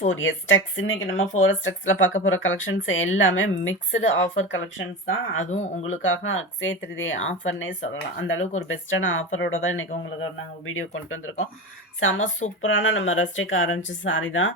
4S Tux. இன்னைக்கு நம்ம 4S டக்ஸ்ல பார்க்க போற கலெக்ஷன்ஸ் எல்லாமே மிக்ஸ்டு ஆஃபர் கலெக்ஷன்ஸ் தான். அதுவும் உங்களுக்காக அக்ஷய திருதியை ஆஃபர்னே சொல்லலாம். அந்த அளவுக்கு ஒரு பெஸ்ட்டான ஆஃபரோட தான் இன்னைக்கு உங்களுக்கு நாங்கள் வீடியோ கொண்டு வந்திருக்கோம். செம சூப்பரான நம்ம ரஸ்டிக் ஆரஞ்சு சாரி தான்.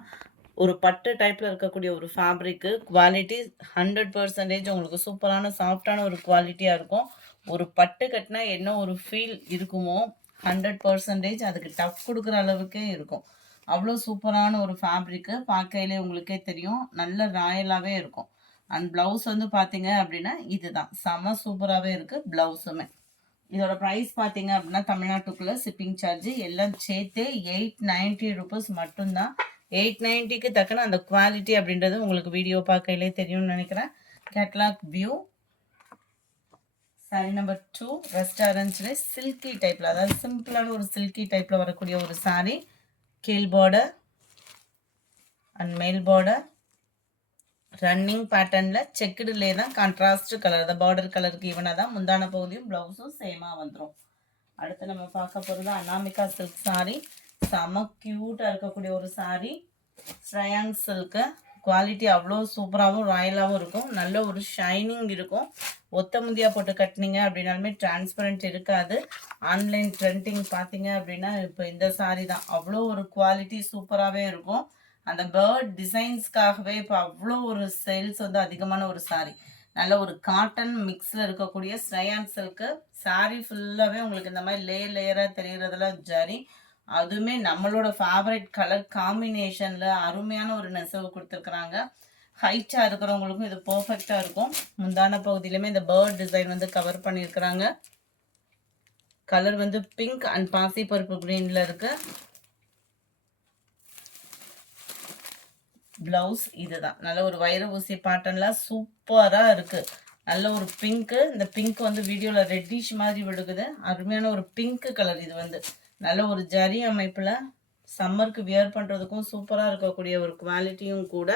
ஒரு பட்டு டைப்ல இருக்கக்கூடிய ஒரு ஃபேப்ரிக்கு குவாலிட்டி 100% உங்களுக்கு சூப்பரான சாஃப்டான ஒரு குவாலிட்டியா இருக்கும். ஒரு பட்டு கட்டினா என்ன ஒரு ஃபீல் இருக்குமோ 100% அதுக்கு டஃப் கொடுக்குற அளவுக்கே இருக்கும். அவ்வளோ சூப்பரான ஒரு ஃபேப்ரிக்கு பார்க்கையிலே உங்களுக்கே தெரியும். நல்ல ராயலாகவே இருக்கும். அண்ட் ப்ளவுஸ் வந்து பார்த்தீங்க அப்படின்னா இதுதான் செம சூப்பராகவே இருக்குது ப்ளவுஸுமே. இதோட ப்ரைஸ் பார்த்தீங்க அப்படின்னா தமிழ்நாட்டுக்குள்ளே ஷிப்பிங் சார்ஜ் எல்லாம் சேர்த்து 890 ருபீஸ் மட்டும்தான். 890க்கு தக்கன அந்த குவாலிட்டி அப்படின்றது உங்களுக்கு வீடியோ பார்க்கையிலே தெரியும்னு நினைக்கிறேன். கேட்லாக் வியூ சாரி நம்பர் 2 ரெஸ்டாரண்ட்ஸில் சில்கி டைப்பில், அதாவது சிம்பிளான ஒரு சில்கி டைப்பில் வரக்கூடிய ஒரு சாரி. கீழ் பார்டர் அண்ட் மேல் பார்டர் ரன்னிங் பேட்டர்னில் செக்குடுலே தான் கான்ட்ராஸ்ட் கலர், அந்த பார்டர் கலருக்கு ஈவனாக தான் முந்தான பகுதியும் ப்ளவுஸும் சேமாக வந்துடும். அடுத்து நம்ம பார்க்க போகிறது அனாமிகா சில்க் சாரி. செம க்யூட்டாக இருக்கக்கூடிய ஒரு சாரி. ஸ்ரயான் சில்க்கு குவாலிட்டி அவ்வளோ சூப்பராகவும் ராயலாகவும் இருக்கும். நல்ல ஒரு ஷைனிங் இருக்கும். ஒத்த முந்தியாக போட்டு கட்டினீங்க அப்படின்னாலுமே டிரான்ஸ்பரண்ட் இருக்காது. ஆன்லைன் ட்ரெண்டிங் பார்த்தீங்க அப்படின்னா இப்போ இந்த சாரி தான். அவ்வளோ ஒரு குவாலிட்டி சூப்பராகவே இருக்கும். அந்த பேர்ட் டிசைன்ஸ்க்காகவே இப்போ அவ்வளோ ஒரு சேல்ஸ் வந்து அதிகமான ஒரு சாரி. நல்ல ஒரு காட்டன் மிக்ஸில் இருக்கக்கூடிய ஸ்ரயான் சில்க்கு சாரி ஃபுல்லாகவே உங்களுக்கு இந்த மாதிரி லேயராக தெரிகிறதுலாம் ஜரி. அதுவுமே நம்மளோட ஃபேவரட் கலர் காம்பினேஷனில் அருமையான ஒரு நெசவு கொடுத்துருக்குறாங்க. ஹைட்டாக இருக்கிறவங்களுக்கும் இது பர்ஃபெக்டாக இருக்கும். முந்தான பகுதியிலுமே இந்த பேர்ட் டிசைன் வந்து கவர் பண்ணியிருக்கிறாங்க. கலர் வந்து பிங்க் அண்ட் பாசி பருப்பு க்ரீனில் இருக்கு. ப்ளவுஸ் இதுதான். நல்ல ஒரு வைர ஊசி பேட்டர்ன்லாம் சூப்பராக இருக்குது. நல்ல ஒரு பிங்க்கு. இந்த பிங்க் வந்து வீடியோவில் ரெட்டிஷ் மாதிரி விழுகுது. அருமையான ஒரு பிங்க் கலர். இது வந்து நல்ல ஒரு ஜரி அமைப்பில் சம்மருக்கு வியர் பண்ணுறதுக்கும் சூப்பராக இருக்கக்கூடிய ஒரு குவாலிட்டியும் கூட.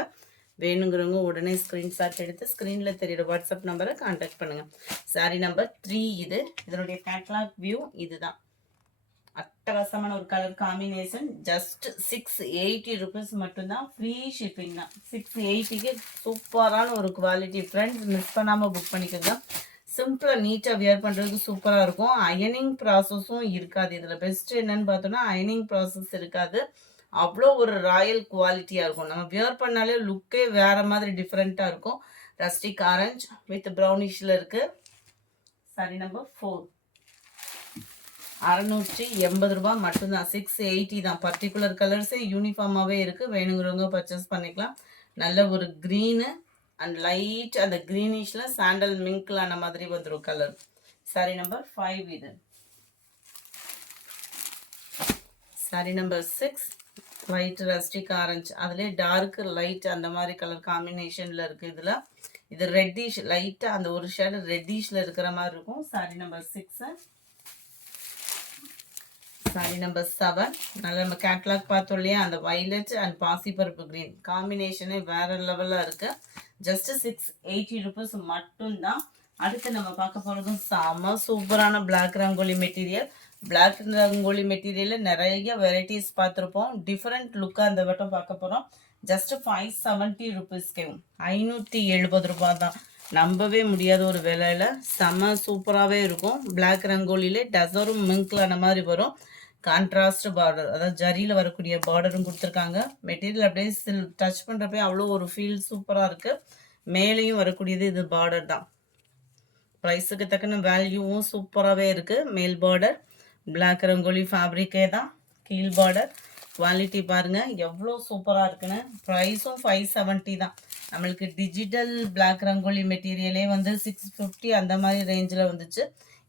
வேணுங்கிறவங்க உடனே ஸ்க்ரீன்ஷாட் எடுத்து ஸ்க்ரீனில் தெரியுற வாட்ஸ்அப் நம்பரை கான்டாக்ட் பண்ணுங்கள். சாரி நம்பர் 3 இது. இதனுடைய கேட்லாக் வியூ இதுதான். அட்டகாசமான ஒரு கலர் காம்பினேஷன். ஜஸ்ட் 680 ருபீஸ் மட்டும்தான். ஃப்ரீ ஷிப்பிங் தான். 680க்கு சூப்பரான ஒரு குவாலிட்டி. ஃப்ரெண்ட்ஸ் மிஸ் பண்ணாமல் புக் பண்ணிக்கோங்க. சிம்பிளாக நீட்டாக வியர் பண்ணுறதுக்கு சூப்பராக இருக்கும். அயனிங் ப்ராசஸும் இருக்காது. இதில் பெஸ்ட் என்னன்னு பார்த்தோன்னா அயனிங் ப்ராசஸ் இருக்காது. அவ்வளோ ஒரு ராயல் குவாலிட்டியாக இருக்கும். நம்ம வியர் பண்ணாலே லுக்கே வேறு மாதிரி டிஃப்ரெண்ட்டாக இருக்கும். ரஸ்டிக் ஆரஞ்ச் வித் ப்ரௌனிஷில் இருக்குது. சாரி நம்பர் 4 680 ரூபா மட்டும்தான். 680 தான். பர்டிகுலர் கலர்ஸே யூனிஃபார்மாகவே இருக்குது. வேணுங்கிறவங்க பர்ச்சேஸ் பண்ணிக்கலாம். நல்ல ஒரு க்ரீனு அண்ட் லைட் அந்த க்ரீனிஷில் சாண்டல் மிங்க்ல அந்த மாதிரி வந்துடும் கலர். சாரி நம்பர் 5 இது. Sorry number 6 light rustic orange, அதுலேயே டார்க் லைட் அந்த மாதிரி கலர் காம்பினேஷனில் இருக்குது. இதில் இது ரெட்டிஷ் லைட்டாக அந்த ஒரு ஷேடு ரெட்டிஷில் இருக்கிற மாதிரி இருக்கும். Sorry number 6. சாரி நம்பர் 7 நல்லா நம்ம கேட்லாக் பார்த்தோம் இல்லையா, அந்த வைலட் அண்ட் பாசிப்பருப்பு க்ரீன் காம்பினேஷனே வேறு லெவலில் இருக்குது. ஜஸ்ட் 680 ருபீஸ் மட்டும்தான். அடுத்து நம்ம பார்க்க போகிறதும் செம சூப்பரான black rangoli material. Black rangoli மெட்டீரியலில் நிறைய வெரைட்டிஸ் பார்த்துருப்போம். டிஃப்ரெண்ட் லுக்காக அந்த வட்டம் பார்க்க போகிறோம். ஜஸ்ட் 570 ருபீஸ்க்கு 570 ரூபா தான். நம்பவே முடியாத ஒரு விலையில் செம சூப்பராகவே இருக்கும். பிளாக் ரங்கோலியிலே டசரும் மிங்க்ல அந்த மாதிரி வரும். கான்ட்ராஸ்ட் பார்டர், அதாவது ஜரியில் வரக்கூடிய பார்டரும் கொடுத்துருக்காங்க. மெட்டீரியல் அப்படியே டச் பண்ணுறப்ப அவ்வளோ ஒரு ஃபீல் சூப்பராக இருக்குது. மேலேயும் வரக்கூடியது இது பார்டர் தான். ப்ரைஸுக்கு தக்கன வேல்யூவும் சூப்பராகவே இருக்குது. மேல் பார்டர் பிளாக் ரங்கோலி ஃபேப்ரிக்கே தான். கீழ் பார்டர் குவாலிட்டி பாருங்கள் எவ்வளோ சூப்பராக இருக்குன்னு. ப்ரைஸும் 570 தான். நம்மளுக்கு டிஜிட்டல் பிளாக் ரங்கோலி மெட்டீரியலே வந்து 650 அந்த மாதிரி ரேஞ்சில் வந்துச்சு.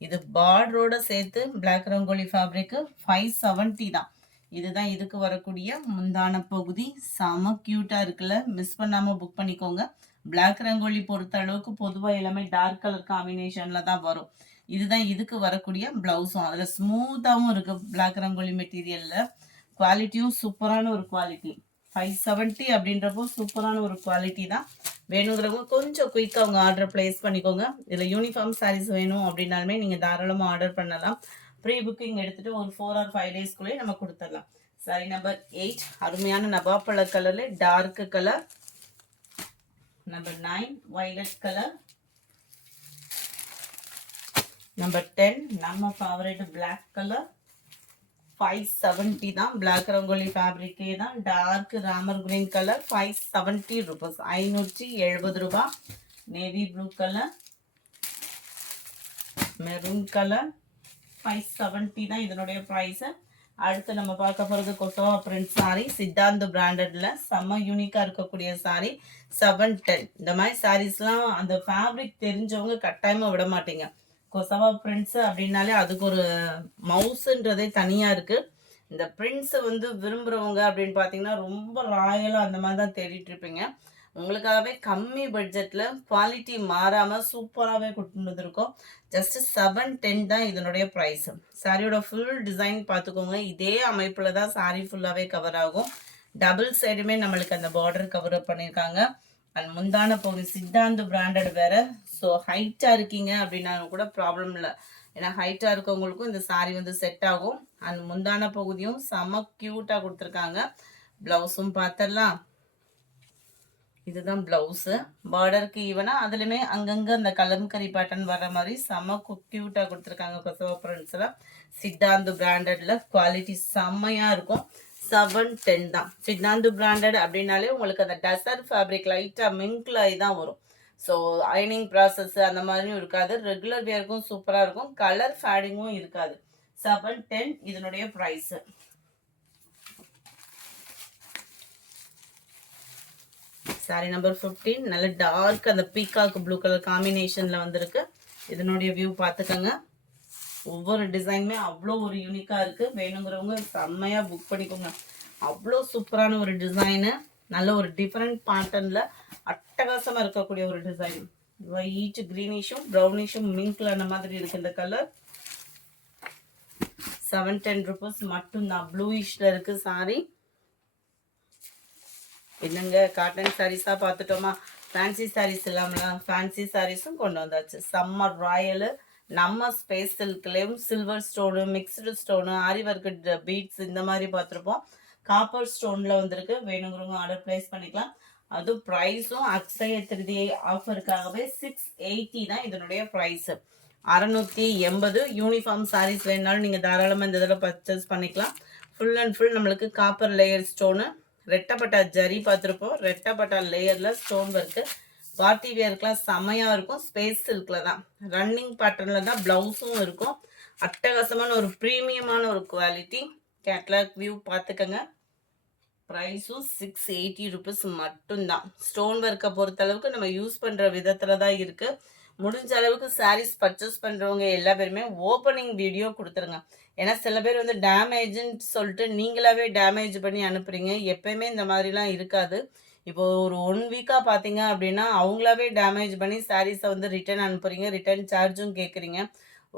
இது பார்டரோட சேர்த்து பிளாக் ரங்கோலி ஃபேப்ரிக்கு 570 தான். இதுதான் இதுக்கு வரக்கூடிய முந்தான பகுதி. செம க்யூட்டாக இருக்குல்ல. மிஸ் பண்ணாமல் புக் பண்ணிக்கோங்க. பிளாக் ரங்கோலி பொறுத்த அளவுக்கு பொதுவாக எல்லாமே டார்க் கலர் காம்பினேஷனில் தான் வரும். இதுதான் இதுக்கு வரக்கூடிய ப்ளவுஸும். அதில் ஸ்மூத்தாகவும் இருக்குது. பிளாக் ரங்கோலி மெட்டீரியலில் குவாலிட்டியும் சூப்பரான ஒரு குவாலிட்டி. 570 அப்படின்றப்போ சூப்பரான ஒரு குவாலிட்டி தான். வேணுங்கிறவங்க கொஞ்சம் குயிக்காக அவங்க ஆர்டர் ப்ளேஸ் பண்ணிக்கோங்க. இதில் யூனிஃபார்ம் சாரீஸ் வேணும் அப்படின்னாலுமே நீங்கள் தாராளமாக ஆர்டர் பண்ணலாம். ப்ரீ புக்கிங் எடுத்துகிட்டு ஒரு 4 or 5 டேஸ்க்குள்ளேயே நம்ம கொடுத்துடலாம். சாரி நம்பர் 8 அருமையான நவாப்பழ கலர்ல dark colour. Number 9 violet colour. Number 10 நம்ம ஃபேவரட் black கலர். 570 தான், பிளாக் ரங்கோலி ஃபேப்ரிக்கே தான், டார்க் ராமர் கிரீன் கலர். 570 ரூபாய், 570 ரூபாய். Navy blue colour, maroon colour. 570 தான் இதனுடைய ப்ரைஸ். அடுத்து நம்ம பார்க்க போகிறது கொசவா பிரிண்ட் சாரி, சித்தாந்த் பிராண்டட்ல செம்ம யூனிக்காக இருக்கக்கூடிய சாரி. 710 இந்த மாதிரி சாரீஸ்லாம் அந்த ஃபேப்ரிக் தெரிஞ்சவங்க கட்டாயமாக விட மாட்டீங்க. கொசவா பிரிண்ட்ஸ் அப்படின்னாலே அதுக்கு ஒரு மவுஸுன்றதே தனியாக இருக்குது. இந்த பிரிண்ட்ஸ் வந்து விரும்புகிறவங்க அப்படின்னு பார்த்தீங்கன்னா ரொம்ப ராயலாக அந்த மாதிரி தான் தேடிட்டு இருப்பீங்க. உங்களுக்காகவே கம்மி பட்ஜெட்டில் குவாலிட்டி மாறாமல் சூப்பராகவே கொடுத்து வந்திருக்கோம். ஜஸ்ட் 710 தான் இதனுடைய ப்ரைஸ். சாரியோட ஃபுல் டிசைன் பார்த்துக்கோங்க. இதே அமைப்பில் தான் சாரி ஃபுல்லாகவே கவர் ஆகும். டபுள் சைடுமே நம்மளுக்கு அந்த பார்டர் கவர் அப் பண்ணியிருக்காங்க. அண்ட் முந்தான பகுதி சித்தாந்த் பிராண்டட் வேறு. ஸோ ஹைட்டாக இருக்கீங்க அப்படின்னா கூட ப்ராப்ளம் இல்லை, ஏன்னா ஹைட்டாக இருக்கவங்களுக்கும் இந்த சாரி வந்து செட் ஆகும். அண்ட் முந்தான பகுதியும் செம்ம க்யூட்டாக கொடுத்துருக்காங்க. ப்ளவுஸும் பார்த்துடலாம். இதுதான் பிளவுஸு. பார்டருக்கு ஈவனா அதுலயுமே அங்கங்க அந்த கலம்கரி பேட்டர்ன் வர மாதிரி செம்ம கியூட்டா கொடுத்துருக்காங்க. கொசவா பிரிண்ட்ஸ்ல சித்தாந்து பிராண்டட்ல குவாலிட்டி செம்மையா இருக்கும். 710 தான். சித்தாந்து பிராண்டட் அப்படின்னாலே உங்களுக்கு அந்த டசர் ஃபேப்ரிக் லைட்டா மிங்க்ல தான் வரும். ஸோ அயனிங் ப்ராசஸ் அந்த மாதிரியும் இருக்காது. ரெகுலர் வேருக்கும் சூப்பரா இருக்கும். கலர் ஃபேடிங்கும் இருக்காது. 710 இதனுடைய ப்ரைஸ். சாரி நம்பர் 15 நல்ல டார்க் அந்த பீகாக் ப்ளூ கலர் காம்பினேஷன்ல வந்திருக்கு. இதனுடைய வியூ பார்த்துக்கோங்க. ஒவ்வொரு டிசைனுமே அவ்வளோ ஒரு யூனிக்காக இருக்குது. வேணுங்கிறவங்க செம்மையாக புக் பண்ணிக்கோங்க. அவ்வளோ சூப்பரான ஒரு டிசைனு, நல்ல ஒரு டிஃப்ரெண்ட் பேட்டர்னில் அட்டகாசமாக இருக்கக்கூடிய ஒரு டிசைன். ஒயிட் க்ரீனிஷும் ப்ரௌனிஷும் மிங்க்ல அந்த மாதிரி இருக்குது இந்த கலர். 710 ரூபீஸ் மட்டும்தான். ப்ளூயிஷில் இருக்குது சாரி. என்னங்க காட்டன் சாரீஸாக பார்த்துட்டோமா? ஃபேன்சி சாரீஸ் இல்லாமல ஃபேன்சி சாரீஸும் கொண்டு வந்தாச்சு. சம்மர் ராயலு நம்ம ஸ்பேஸ் சில்க்லேயும் silver stone, mixed stone, aari work beads இந்த மாதிரி பார்த்துருப்போம். காப்பர் ஸ்டோனில் வந்திருக்கு. வேணுங்கிறவங்க ஆர்டர் ப்ளேஸ் பண்ணிக்கலாம். அதுவும் ப்ரைஸும் அக்ஷய திருதியை ஆஃபருக்காகவே 680 தான் இதனுடைய ப்ரைஸு. 680. யூனிஃபார்ம் சாரீஸ் வேணுனாலும் நீங்கள் தாராளமாக இந்த இதில் பர்ச்சேஸ் பண்ணிக்கலாம். ஃபுல் அண்ட் ஃபுல் நம்மளுக்கு காப்பர் லேயர் ஸ்டோனு, ரெட்டப்பட்டா ஜரி பார்த்துருப்போம். ரெட்டப்பட்டா லேயரில் ஸ்டோன் ஒர்க்கு. பார்ட்டி வேர்க்கெலாம் செம்மையாக இருக்கும். ஸ்பேஸ் சில்கில் தான், ரன்னிங் பேட்டர்னில் தான் ப்ளவுஸும் இருக்கும். அட்டகாசமான ஒரு ப்ரீமியமான ஒரு குவாலிட்டி. கேட்லாக் வியூ பார்த்துக்கங்க. ப்ரைஸும் 680 ரூபீஸ் மட்டும்தான். ஸ்டோன் ஒர்க்கை பொறுத்தளவுக்கு நம்ம யூஸ் பண்ணுற விதத்தில் தான் இருக்குது. முடிஞ்ச அளவுக்கு சாரீஸ் பர்ச்சேஸ் பண்ணுறவங்க எல்லா பேருமே ஓப்பனிங் வீடியோ கொடுத்துருங்க. ஏன்னா சில பேர் வந்து டேமேஜுன்னு சொல்லிட்டு நீங்களாவே டேமேஜ் பண்ணி அனுப்புறீங்க. எப்பயுமே இந்த மாதிரிலாம் இருக்காது. இப்போ ஒரு 1 வீக்காக பார்த்தீங்க அப்படின்னா அவங்களாவே டேமேஜ் பண்ணி சாரீஸை வந்து ரிட்டர்ன் அனுப்புறீங்க. ரிட்டர்ன் சார்ஜும் கேட்குறீங்க.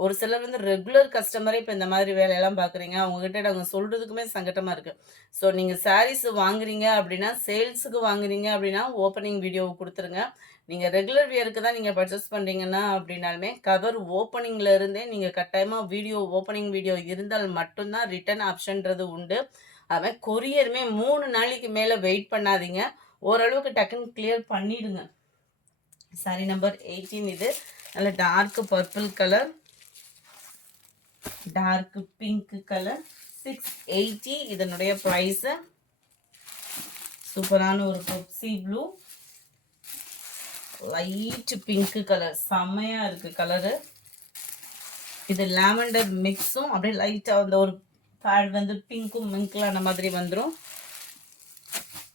ஒரு சிலர் வந்து ரெகுலர் கஸ்டமரே இப்போ இந்த மாதிரி வேலையெல்லாம் பார்க்குறீங்க. அவங்ககிட்ட நாங்கள் சொல்கிறதுக்குமே சங்கட்டமாக இருக்குது. ஸோ நீங்கள் சாரீஸ் வாங்குறீங்க அப்படின்னா, சேல்ஸுக்கு வாங்குறீங்க அப்படின்னா ஓப்பனிங் வீடியோ கொடுத்துருங்க. நீங்கள் ரெகுலர் வியருக்கு தான் நீங்கள் பர்ச்சேஸ் பண்ணுறீங்கன்னா அப்படின்னாலுமே கவர் ஓப்பனிங்கில் இருந்தே நீங்கள் கட்டாயமாக வீடியோ ஓப்பனிங் வீடியோ இருந்தால் மட்டும்தான் ரிட்டர்ன் ஆப்ஷன்றது உண்டு. அதுமாதிரி கொரியருமே 3 நாளைக்கு மேலே வெயிட் பண்ணாதீங்க. ஓரளவுக்கு டக்குன்னு கிளியர் பண்ணிடுங்க. சாரி நம்பர் 18 இது. நல்ல dark purple colour, dark pink colour. 680 இதனுடைய ப்ரைஸு. சூப்பரான ஒரு Pepsi blue, light pink colour செம்மையாக இருக்குது கலரு. இது லாவெண்டர் மிக்ஸும் அப்படியே லைட்டாக அந்த ஒரு பேட் வந்து பிங்க்கும் மிங்க்ல அந்த மாதிரி வந்துடும்.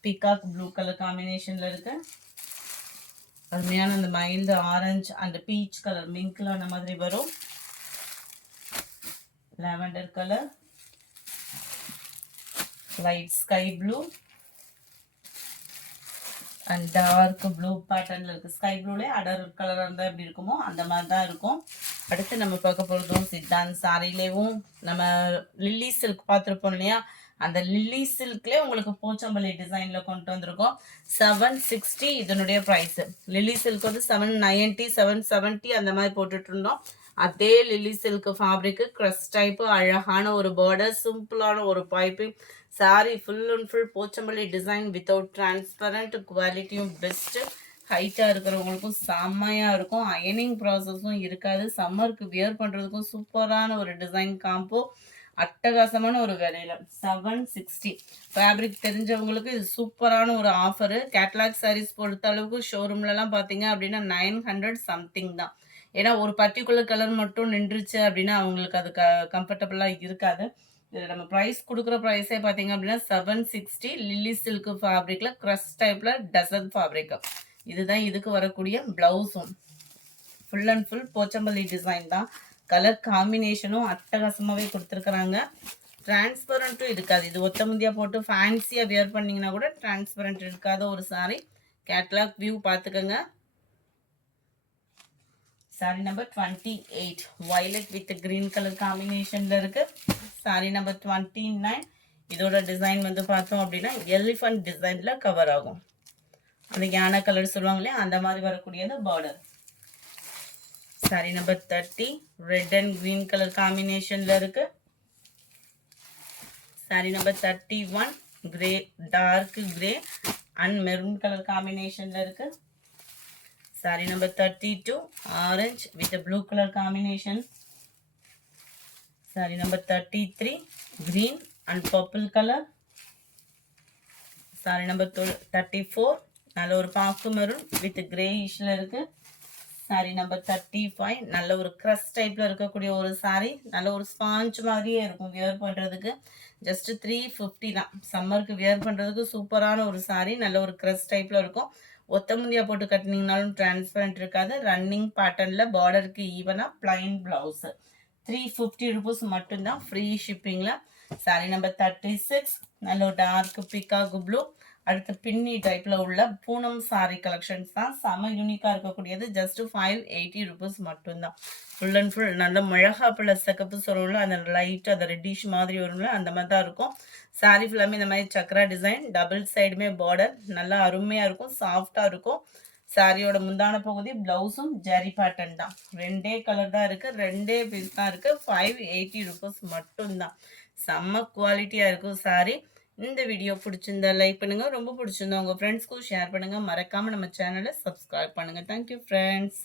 பீகாக் ப்ளூ கலர் காம்பினேஷனில் இருக்கு. அருமையான அந்த mild orange and peach colour மிங்க்ல அந்த மாதிரி வரும். Lavender colour, light sky blue and dark blue பேட்டர்னில் இருக்குது. ஸ்கை ப்ளூலே அடர் கலராக இருந்தால் எப்படி இருக்குமோ அந்த மாதிரி தான் இருக்கும். அடுத்து நம்ம பார்க்க போகிறதும் சித்தாந்த் சாரிலேயும் நம்ம லில்லி சில்க் பார்த்துருப்போம் இல்லையா, அந்த லில்லி சில்க்லேயே உங்களுக்கு போச்சம்பள்ளி டிசைனில் கொண்டு வந்திருக்கோம். 760 இதனுடைய ப்ரைஸு. லில்லி சில்க் வந்து 790 770 அந்த மாதிரி போட்டுட்டு இருந்தோம். அதே lily silk fabric crush type, அழகான ஒரு பார்டர், சிம்பிளான ஒரு piping, saree full and full Pochampally design without transparent, குவாலிட்டியும் பெஸ்ட். ஹைட்டாக இருக்கிறவங்களுக்கும் செம்மையாக இருக்கும். அயனிங் ப்ராசஸும் இருக்காது. சம்மருக்கு வியர் பண்ணுறதுக்கும் சூப்பரான ஒரு டிசைன் காம்போ. அட்டகாசமான ஒரு விலையில 760. ஃபேப்ரிக் தெரிஞ்சவங்களுக்கு இது சூப்பரான ஒரு ஆஃபரு. கேட்லாக் சாரீஸ் பொறுத்த அளவுக்கு ஷோரூம்லலாம் பார்த்தீங்க அப்படின்னா 900 சம்திங் தான். ஏன்னா ஒரு பர்டிகுலர் கலர் மட்டும் நின்றுச்சு அப்படின்னா அவங்களுக்கு அது கம்ஃபர்டபுளாக இருக்காது. இதில் நம்ம ப்ரைஸ் கொடுக்குற ப்ரைஸே பார்த்தீங்க அப்படின்னா 760. லில்லி சில்க் ஃபேப்ரிக்கில் க்ரஷ் டைப்பில் டசன் ஃபேப்ரிக். இதுதான் இதுக்கு வரக்கூடிய ப்ளவுஸும். Full and full Pochampalli design தான். கலர் காம்பினேஷனும் அட்டகாசமாகவே கொடுத்துருக்குறாங்க. டிரான்ஸ்பரண்ட்டும் இருக்காது. இது ஒத்த முந்தியா போட்டு ஃபேன்சியாக வியர் பண்ணிங்கன்னா கூட டிரான்ஸ்பரண்ட் இருக்காத ஒரு சாரீ. கேட்லாக் வியூ பார்த்துக்கோங்க. Sari number 28 violet with green colour காம்பினேஷனில் இருக்குது. சாரீ நம்பர் 29. இதோட டிசைன் வந்து பார்த்தோம் அப்படின்னா எலிஃபண்ட் டிசைனில் கவர் ஆகும். அந்த யானை கலர் சொல்லுவாங்க இல்லையா, அந்த மாதிரி வரக்கூடியது border. Sari number 30 red and green colour காம்பினேஷன்ல இருக்கு. Sari number 31 grey, dark grey and maroon colour காம்பினேஷன்ல இருக்கு. Sari number 32 orange with blue colour combination. Sari number 33 green and purple colour. Sari number 34 நல்ல ஒரு பாக்கு மெரூன் வித் கிரேயிஷ்ல இருக்கு. சாரி நம்பர் 35 நல்ல ஒரு க்ரஷ் டைப்ல இருக்கக்கூடிய ஒரு சாரி. நல்ல ஒரு ஸ்பாஞ்ச் மாதிரியே இருக்கும் வியர் பண்றதுக்கு. ஜஸ்ட் 350 தான். சம்மருக்கு வியர் பண்றதுக்கு சூப்பரான ஒரு சாரி. நல்ல ஒரு க்ரஷ் டைப்ல இருக்கும். ஒத்த முந்தியா போட்டு கட்டினீங்கனாலும் டிரான்ஸ்பரண்ட் இருக்காது. ரன்னிங் பேட்டர்ன்ல பார்டருக்கு ஈவனா பிளைன் பிளவுஸ். 350 ருபீஸ் மட்டும்தான், ஃப்ரீ ஷிப்பிங்ல. சாரி நம்பர் 36 நல்ல ஒரு டார்க் பிகாக் ப்ளூ. அடுத்து பின்னி டைப்ல உள்ள பூனம் சாரி கலெக்ஷன்ஸ் தான். செம யூனிக்கா இருக்கக்கூடியது. ஜஸ்ட் 580 ருபீஸ் மட்டும்தான். ஃபுல் அண்ட் ஃபுல் நல்ல மிளகா பிளஸ் செக்கப்பு சொல்லுவோம்ல, அந்த லைட் அந்த ரெட்டிஷ் மாதிரி வரும்ல, அந்த மாதிரி தான் இருக்கும். சாரி ஃபுல்லாமே இந்த மாதிரி சக்ரா டிசைன், டபுள் சைடுமே பார்டர் நல்லா அருமையா இருக்கும், சாஃப்டா இருக்கும். சாரியோட முந்தான பகுதி பிளவுஸும் ஜரி பேட்டர்ன் தான். ரெண்டே கலர் தான் இருக்கு, ரெண்டே பீஸ் தான் இருக்கு. 580 ருபீஸ் மட்டும்தான். செம்ம குவாலிட்டியா இருக்கும் சாரி. இந்த வீடியோ பிடிச்சிருந்தா லைக் பண்ணுங்க. ரொம்ப பிடிச்சிருந்தா உங்க ஃப்ரெண்ட்ஸ்க்கும் ஷேர் பண்ணுங்க. மறக்காம நம்ம சேனலை சப்ஸ்கிரைப் பண்ணுங்க. Thank you friends.